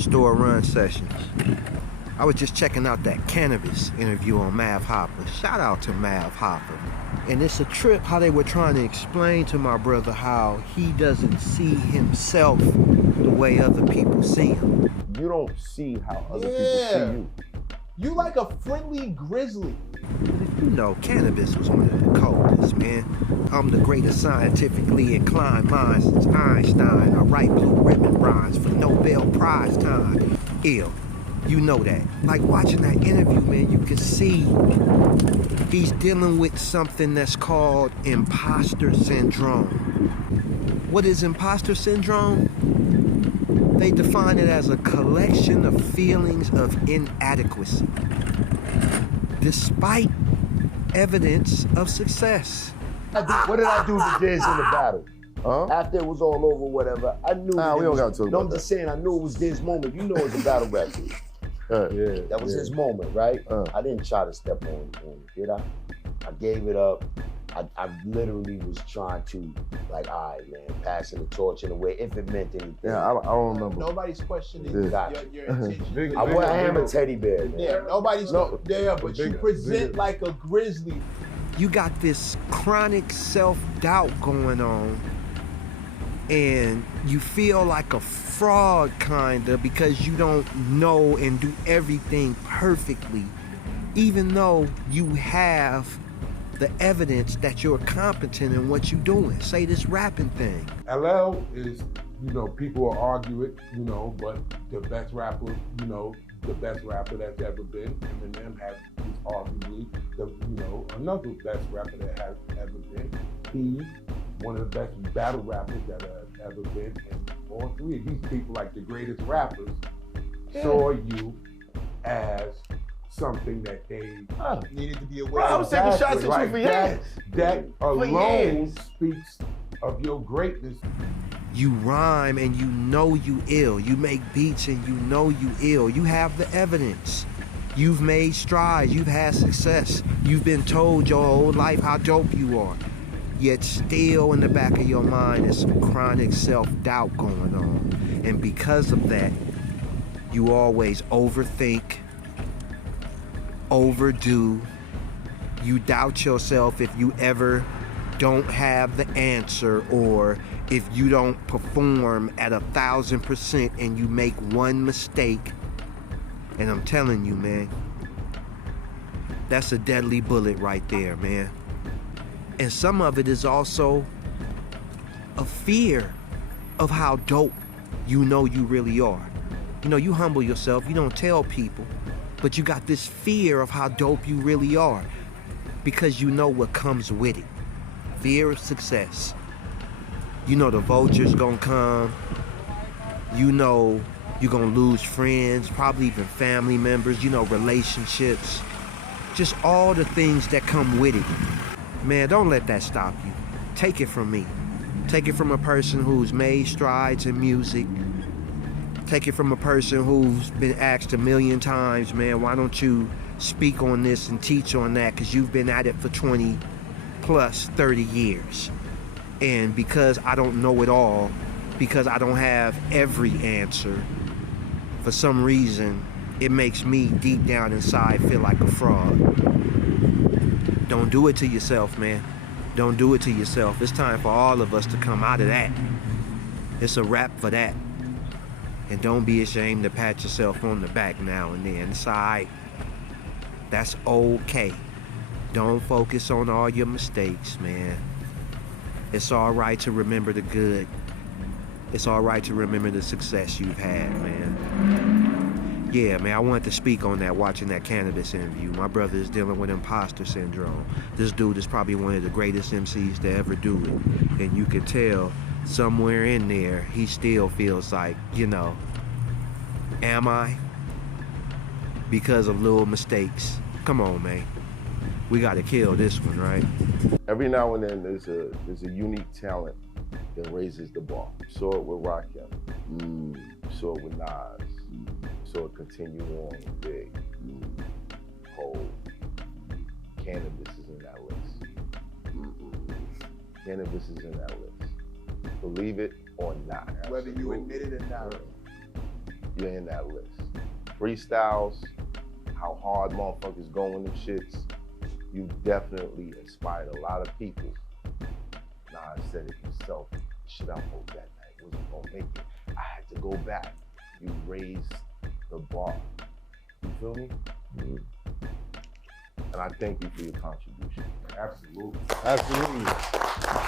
Store Run Sessions. I was just checking out that CANIBUS interview on Math Hoffa. Shout out to Math Hoffa. And it's a trip how they were trying to explain to my brother how he doesn't see himself the way other people see him. You don't see how other people see you. You like a friendly grizzly. You know, CANIBUS was one of the coldest, man. I'm the greatest scientifically inclined mind since Einstein. I write blue ribbon rhymes for Nobel Prize time. Ill. You know that. Like watching that interview, man, you can see he's dealing with something that's called Imposter Syndrome. What is Imposter Syndrome? They define it as a collection of feelings of inadequacy, despite evidence of success. What did I do to Jizz in the battle? After it was all over, whatever, I knew. We don't gotta talk about I'm just saying, I knew it was his moment. You know, it's a battle rap. That was his moment, right? I didn't try to step on him, did I? I gave it up. I literally was trying to, like, all right, man, passing the torch in a way, if it meant anything. Yeah, I don't remember. Nobody's questioning your intention. I am a teddy bear, man. Yeah, nobody's there, but you present like a grizzly. You got this chronic self-doubt going on, and you feel like a fraud, kinda, because you don't know and do everything perfectly, even though you have the evidence that you're competent in what you're doing. Say this rapping thing. LL is, people will argue it, but the best rapper, the best rapper that's ever been. Eminem is arguably another best rapper that has ever been. He's one of the best battle rappers that have ever been. And all three of these people, like the greatest rappers, saw you as something that they needed to be aware Bro, I was taking shots at you for years. That alone speaks of your greatness. You rhyme and you know you ill. You make beats and you know you ill. You have the evidence. You've made strides. You've had success. You've been told your whole life how dope you are. Yet still in the back of your mind there's some chronic self-doubt going on. And because of that, you always overthink, overdo. You doubt yourself if you ever don't have the answer, or if you don't perform at 1,000% and you make one mistake. And I'm telling you, man, that's a deadly bullet right there, man. And some of it is also a fear of how dope you know you really are. You humble yourself, you don't tell people, but you got this fear of how dope you really are because you know what comes with it. Fear of success. You know the vulture's gonna come. You know you're gonna lose friends, probably even family members, relationships. Just all the things that come with it. Man, don't let that stop you. Take it from me. Take it from a person who's made strides in music. Take it from a person who's been asked 1,000,000 times, man, why don't you speak on this and teach on that? Because you've been at it for 20 plus 30 years. And because I don't know it all, because I don't have every answer, for some reason, it makes me deep down inside feel like a fraud. Don't do it to yourself, man. Don't do it to yourself. It's time for all of us to come out of that. It's a wrap for that. And don't be ashamed to pat yourself on the back now and then. It's all right. That's okay. Don't focus on all your mistakes, man. It's all right to remember the good. It's all right to remember the success you've had, man. Yeah, man, I wanted to speak on that watching that CANIBUS interview. My brother is dealing with imposter syndrome. This dude is probably one of the greatest MCs to ever do it. And you can tell somewhere in there, he still feels like, am I? Because of little mistakes. Come on, man. We gotta kill this one, right? Every now and then there's a unique talent that raises the bar. Saw it with Rakim. Saw it with Nas. Saw it continue on with Big. Hov. CANIBUS is in that list. CANIBUS is in that list. Believe it or not. Whether you admit it or not. you're in that list. Freestyles, how hard motherfuckers go in them shits, you definitely inspired a lot of people. Nas said it himself, shit I wrote that night wasn't gonna make it. I had to go back. You raised the bar. You feel me? And I thank you for your contribution. Absolutely. Absolutely.